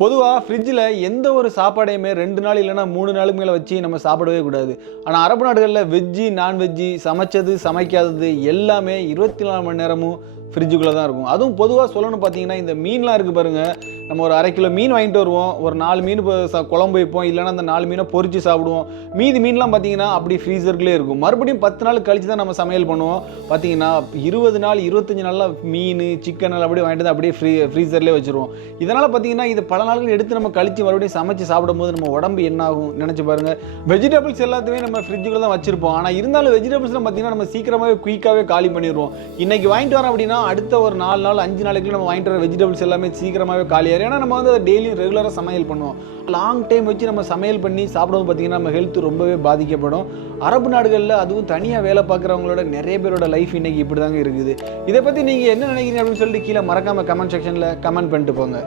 பொதுவாக ஃப்ரிட்ஜில் எந்த ஒரு சாப்பாடையுமே 2 நாள் இல்லைனா 3 நாளுக்கு மேலே வச்சு நம்ம சாப்பிடவே கூடாது. ஆனால் அரபு நாடுகளில் வெஜ்ஜி நான்வெஜ்ஜி சமைச்சது சமைக்காதது எல்லாமே 24 மணி நேரமும் ஃப்ரிட்ஜுக்குள்ளே தான் இருக்கும். அதுவும் பொதுவாக சொல்லணும்னு பார்த்தீங்கன்னா இந்த மீன்லாம் இருக்குது பாருங்கள். நம்ம ஒரு 1/2 கிலோ மீன் வாங்கிட்டு வருவோம், ஒரு 4 மீன் குழம்பு வைப்போம், இல்லைனா அந்த 4 மீனை பொரிச்சு சாப்பிடுவோம். மீதி மீன்லாம் பார்த்தீங்கன்னா அப்படி ஃப்ரீசருக்குள்ளே இருக்கும். மறுபடியும் 10 நாள் கழிச்சு தான் நம்ம சமையல் பண்ணுவோம். பார்த்தீங்கன்னா 20 நாள் 25 நாளில் மீன் சிக்கன் அப்படியே வாங்கிட்டு வந்து அப்படியே ஃப்ரீசர்லேயே வச்சுருவோம். இதனால் பார்த்தீங்கன்னா இது பல நாட்கள் எடுத்து நம்ம கழிச்சு மறுபடியும் சமைச்சு சாப்பிடும்போது நம்ம உடம்பு என்ன ஆகும் நினச்சி பாருங்கள். வெஜிடபிள்ஸ் எல்லாத்தையுமே நம்ம ஃப்ரிட்ஜுக்குள்ள தான் வச்சிருப்போம். ஆனால் இருந்தாலும் வெஜிடபிள்ஸ்லாம் பார்த்தீங்கன்னா நம்ம சீக்கிரமாகவே குயிக்காகவே காலி பண்ணிடுவோம். இன்றைக்கி வாங்கிட்டு வரோம் அப்படின்னா அடுத்த ஒரு 4 நாள் 5 நாளைக்கு நம்ம வாங்கிட்டு வர வெஜிடபிள்ஸ் எல்லாமே சீக்கிரமாகவே காலியாகும். ஏன்னா நம்ம வந்து அதை டெய்லியும் ரெகுலராக சமையல் பண்ணுவோம். லாங் டைம் வச்சு நம்ம சமையல் பண்ணி சாப்பிடும்போது பார்த்தீங்கன்னா நம்ம ஹெல்த் ரொம்பவே பாதிக்கப்படும். அரபு நாடுகளில் அதுவும் தனியாக வேலை பார்க்குறவங்களோட நிறைய பேரோட லைஃப் இன்றைக்கி இப்படி தாங்க இருக்குது. இதை பற்றி நீங்கள் என்ன நினைக்கிறீங்க அப்படின்னு சொல்லிட்டு கீழே மறக்காமல் கமெண்ட் செக்ஷனில் கமெண்ட் பண்ணிட்டு போங்க.